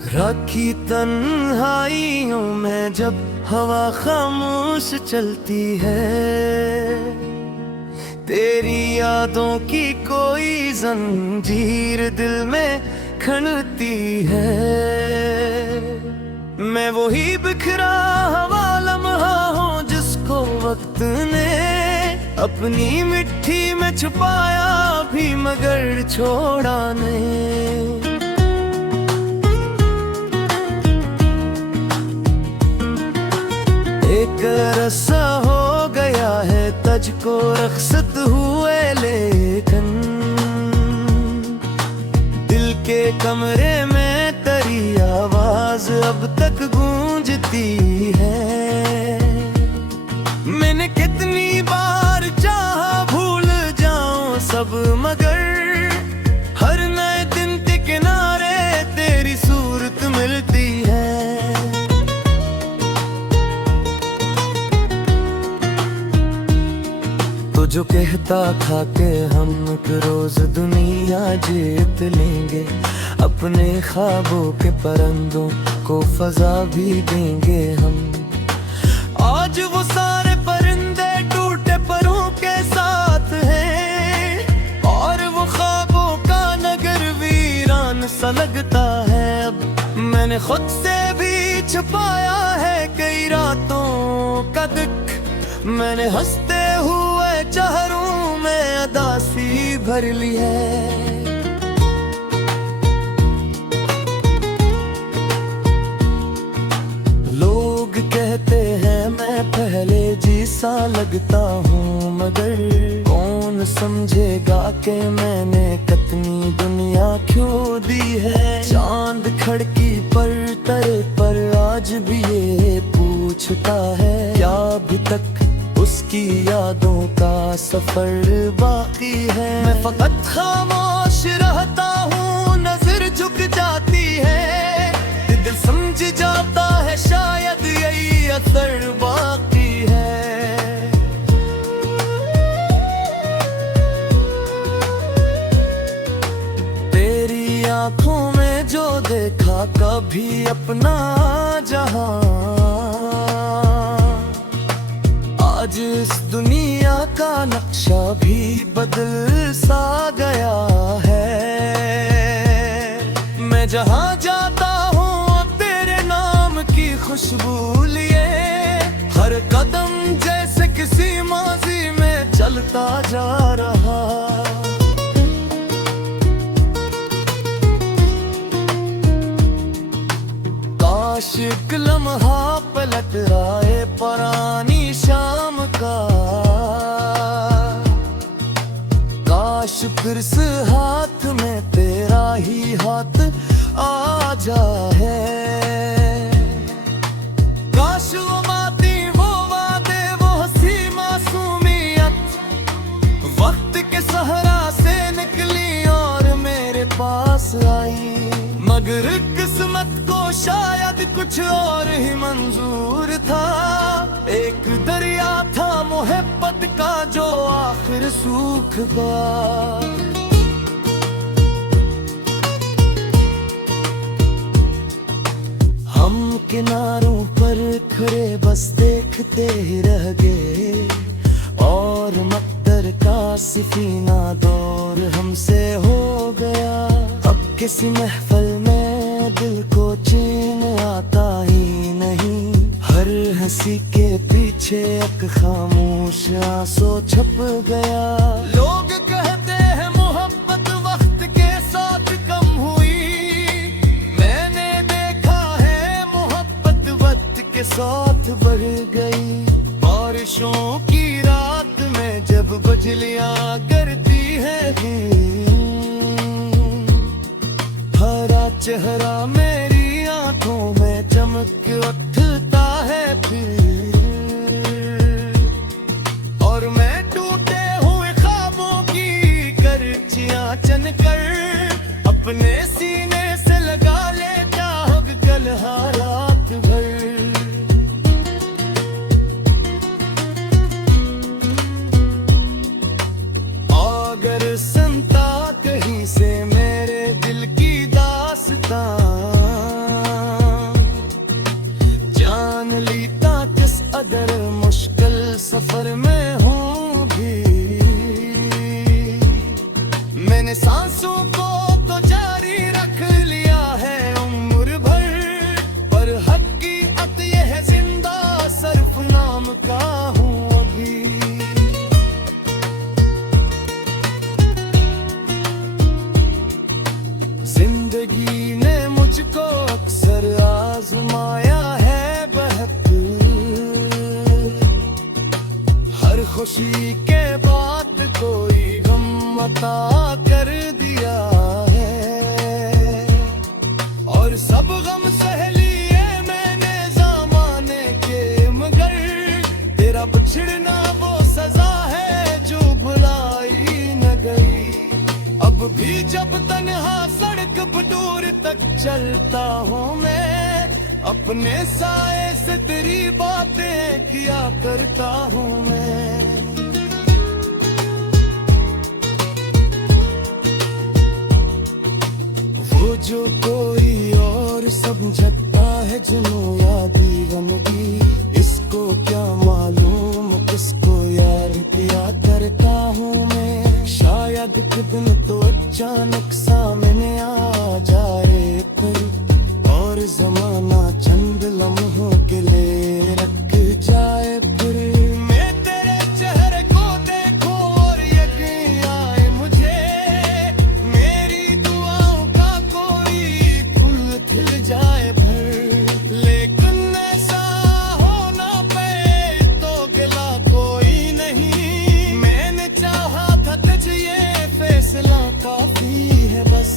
राखी तन्हाइयों में जब हवा खामोश चलती है, तेरी यादों की कोई जंजीर दिल में खनती है। मैं वही बिखरा हुआ लम्हा हूँ जिसको वक्त ने अपनी मिट्टी में छुपाया भी मगर छोड़ा नहीं। एक रस्सा हो गया है तुझको रखसत हुए, लेकिन दिल के कमरे में तेरी आवाज अब तक गूंजती है। मैंने कितनी बार चाहा भूल जाऊं सब, मगर हर नए दिन के किनारे तेरी सूरत मिलती है। तो जो कहता था कि हम एक रोज दुनिया जीत लेंगे, अपने ख्वाबों के परिंदों को फजा भी देंगे हम। आज वो सारे परिंदे टूटे परों के साथ हैं, और वो ख्वाबों का नगर वीरान सा लगता है अब। मैंने खुद से भी छुपाया है कई रातों का दुख, मैंने हंसते हुए चेहरों में उदासी भर ली है। लोग कहते हैं मैं पहले जैसा लगता हूँ, मगर कौन समझेगा कि मैंने कितनी दुनिया खो दी है। चांद खिड़की पर तरे पर आज भी ये पूछता है, क्या अभी तक उसकी यादों का सफर बाकी है। मैं फकत खामोश रहता हूँ, नजर झुक जाती है, दिल समझ जाता है शायद यही असर बाकी है। तेरी आंखों में जो देखा कभी अपना जहां, आज इस दुनिया का नक्शा भी बदल सा गया है। मैं जहाँ जाता हूँ तेरे नाम की खुशबू लिए, हर कदम जैसे किसी माजी में चलता जा रहा। काश एक लम्हा पलट आए पुरानी शाम का, काश फिर से हाथ में तेरा ही हाथ आ जाए। काश वो बातें वो वादे वो हंसी मासूमियत वक्त के सहरा से निकली और मेरे पास आई, मगर किस्मत को शायद कुछ और ही मंजूर था। एक दरिया था मोहब्बत का जो आखिर सूख गया। हम किनारों पर खड़े बस देखते ही रह गए, और मकदर का सफीना दौर हमसे हो गया। अब किसी महफिल में दिल को चैन आता ही नहीं, हर हंसी के पीछे एक खामोश आंसू छप गया। लोग कहते हैं मोहब्बत वक्त के साथ कम हुई, मैंने देखा है मोहब्बत वक्त के साथ बढ़ गई। बारिशों की रात में जब बिजलियां गिरती है, हरा चेहरा मेरी आंखों में चमक उठता है फिर, और मैं टूटे हुए ख्वाबों की करचियां चनकर अपने सीने से लगा लेता हूँ कल रात भर। अगर सुनता कहीं से मेरे दिल की दास्तां, गम सह लिए मैंने ज़माने के, मगर तेरा बिछड़ना वो सजा है जो भुलाई न गई। अब भी जब तन्हा सड़क पे दूर तक चलता हूँ मैं, अपने साए से तेरी बातें किया करता हूँ मैं। वो जो कोई और समझता है जुनूं या दीवानगी, इसको क्या मालूम किसको यार किया करता हूँ मैं। शायद एक दिन तो अचानक सामने आ जाए फिर, और जमाना चंद लम्हों के लिए रख जाए फिर। मैं तेरे चेहरे को देखूं और यकीन आए मुझे, मेरी दुआओं का कोई फूल खिल जाए फिर। लेकिन ऐसा हो ना पाए तो गिला कोई नहीं, मैंने चाहा था तुझे ये फैसला काफी है बस।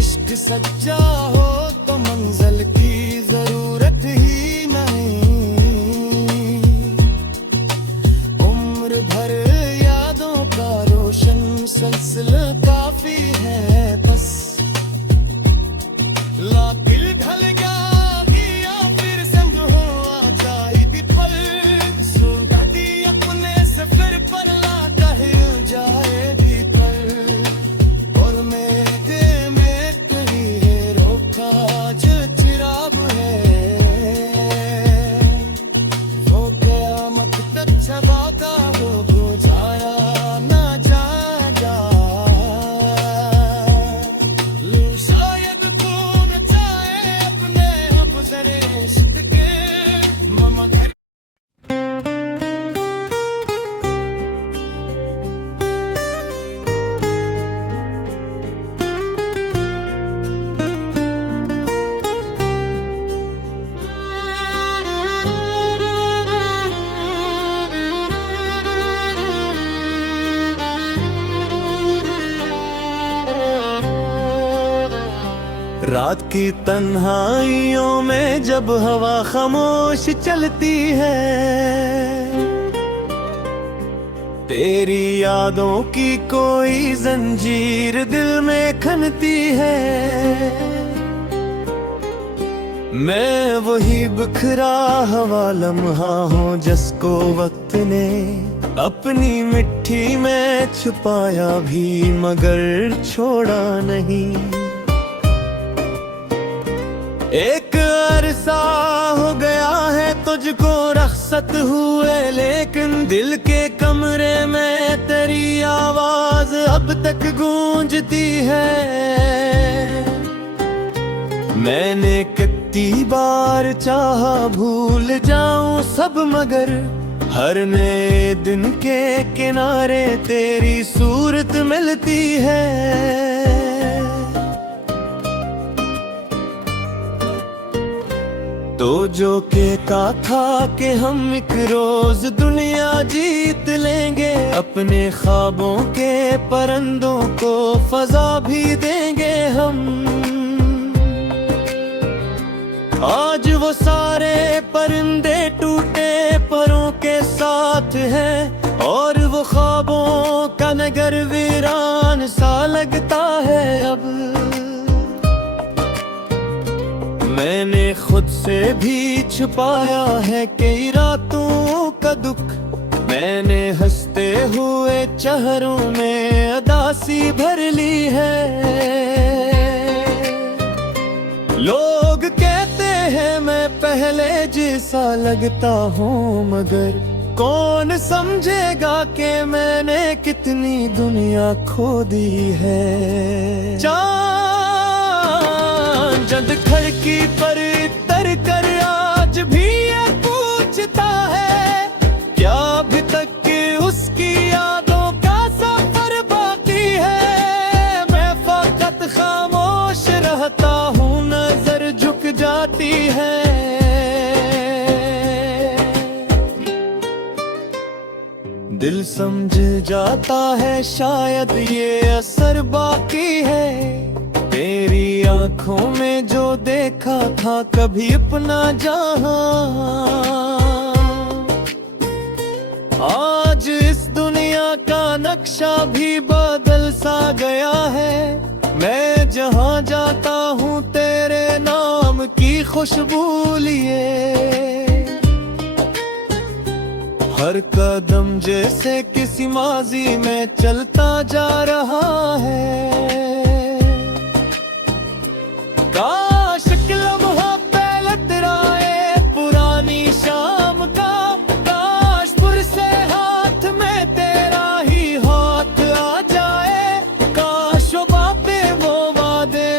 इश्क सच्चा हो तो मंजिल की जरूरत ही नहीं, उम्र भर यादों का रोशन सिलसिला काफी है बस। लाकिल ढल गया दिया फिर संग हो आ जाएगी पल, सुलगा दी अपने से फिर पर ला कह जाएगी पल। और मेरे में तेरी है रोका जो चिराग है, वो क़यामत तक छबाता वो गुजारा ना जाएगा। लो शायद तू न चाहे अपने अब जरे इश्क के ममा घर। रात की तन्हाइयों में जब हवा खामोश चलती है, तेरी यादों की कोई जंजीर दिल में खनती है। मैं वही बिखरा हवा लम्हा हूँ जिसको वक्त ने अपनी मिट्टी में छुपाया भी मगर छोड़ा नहीं। एक अरसा हो गया है तुझको रखसत हुए, लेकिन दिल के कमरे में तेरी आवाज अब तक गूंजती है। मैंने कितनी बार चाहा भूल जाऊं सब, मगर हर नए दिन के किनारे तेरी सूरत मिलती है। तो जो कहता था कि हम एक रोज दुनिया जीत लेंगे, अपने ख्वाबों के परिंदों को फजा भी देंगे हम। आज वो सारे परिंदे टूटे परों के साथ हैं, और वो ख्वाबों का नगर वीरान सा लगता है अब। मैंने खुद से भी छुपाया है कई रातों का दुख, मैंने हंसते हुए चेहरों में उदासी भर ली है। लोग कहते हैं मैं पहले जैसा लगता हूँ, मगर कौन समझेगा कि मैंने कितनी दुनिया खो दी है। जद खड़की पर तर कर आज भी ये पूछता है, क्या अभी तक की उसकी यादों का सफर बाकी है। मैं फकत खामोश रहता हूँ, नजर झुक जाती है। दिल समझ जाता है शायद ये असर बाकी है, तेरी आंखों में जो देखा था कभी अपना जहां, आज इस दुनिया का नक्शा भी बदल सा गया है। मैं जहां जाता हूँ तेरे नाम की खुशबू लिए, हर कदम जैसे किसी माजी में चलता जा रहा है। काश कि लम्हा पलट रहा है पुरानी शाम का, काश पुर से हाथ में तेरा ही हाथ आ जाए, काश वो बातें वो वादे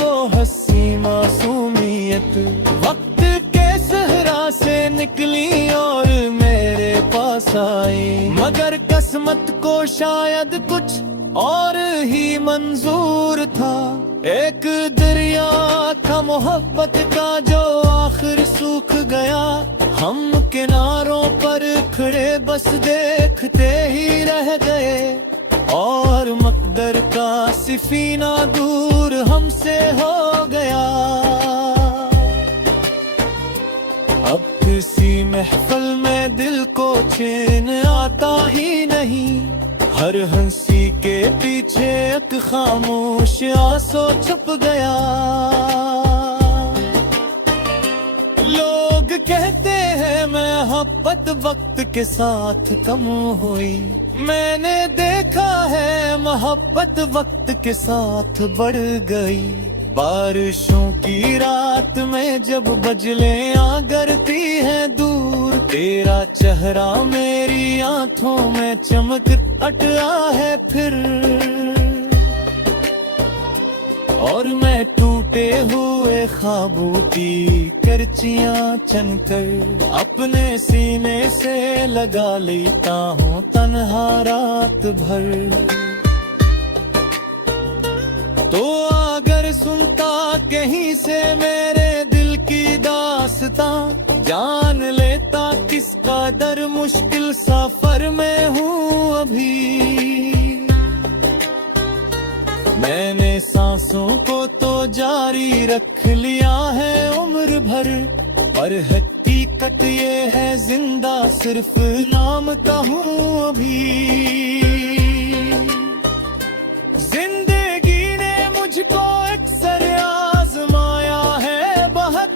वो हंसी मासूमियत वक्त के सहरा से निकली और मेरे पास आई। मगर किस्मत को शायद कुछ और ही मंजूर था, एक दरिया था मोहब्बत का जो आखिर सूख गया। हम किनारों पर खड़े बस देखते ही रह गए, और मकदर का सफीना दूर हमसे हो गया। अब किसी महफिल में दिल को चैन आता ही नहीं, हर हंसी के पीछे एक खामोश आंसू छुप गया। लोग कहते हैं मोहब्बत वक्त के साथ कम हुई, मैंने देखा है मोहब्बत वक्त के साथ बढ़ गई। बारिशों की रात में जब बजलें गिरती हैं दूर, तेरा चेहरा मेरी आंखों में चमक अटका है फिर, और मैं टूटे हुए ख्वाबों की करचियां चनकर अपने सीने से लगा लेता हूँ तन्हा रात भर। तो अगर सुनता कहीं से मेरे दिल की दास्तां, जान लेता किस कदर मुश्किल सफर में हूँ अभी। मैंने सांसों को तो जारी रख लिया है उम्र भर, पर हकीकत ये है जिंदा सिर्फ नाम का हूँ अभी। जिंदगी ने मुझको अक्सर आजमाया है बहुत,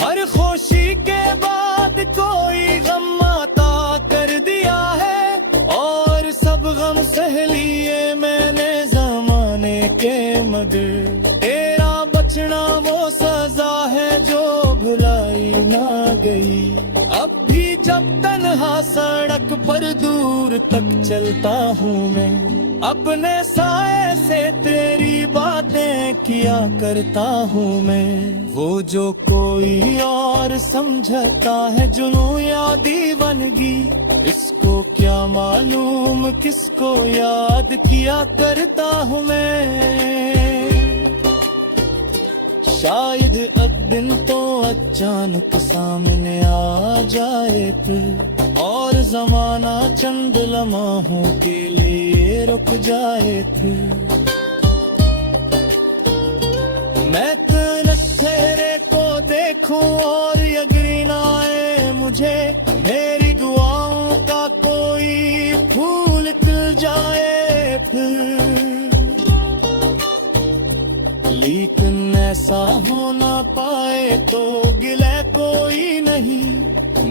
हर खुशी के बाद कोई गम आता कर दिया है, और सब गम सह लिए मैंने जमाने के मगर। तेरा बचना वो सजा है जो भुलाई ना गई, अब भी जब तन्हा सड़क पर दूर तक चलता हूँ मैं, अपने साए से तेरी बातें किया करता हूँ मैं। वो जो कोई और समझता है जुनून या दीवानगी, इसको क्या मालूम किसको याद किया करता हूँ मैं। शायद अब दिन तो अचानक सामने आ जाए फिर, और जमाना चंद लम्हों के लिए रुक जाए फिर। मैं तेरे को देखूं और यकीन आए मुझे, मेरी दुआओं का कोई फूल खिल जाए फिर। लेकिन ऐसा हो ना पाए तो गिला कोई नहीं,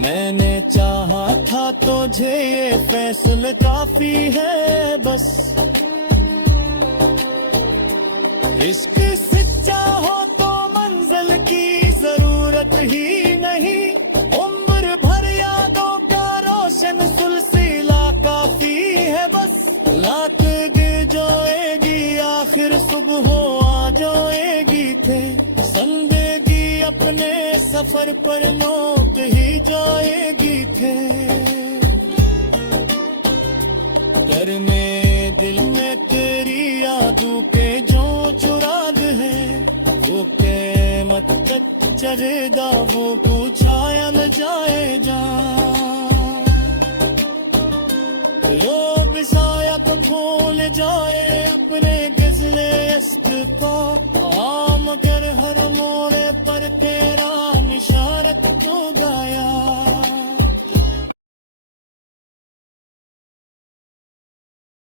मैंने चाहा था तुझे ये फैसला काफी है बस। इश्क सच्चा हो तो मंजिल की जरूरत ही नहीं, उम्र भर यादों का रोशन सिलसिला काफी है बस। रात गिर जाएगी आखिर सुबह आ जाएगी थे, जिंदगी अपने सफर पर लौट ही जाएगी थे। घर में दिल में तेरी यादों के जो चुराग है, वो क़यामत तक चलेगा वो पूछाया न जाए जा। लो बिसाया तो खोल जाए अपने गजले अश्क को, हाँ मगर हर मोड़े पर थे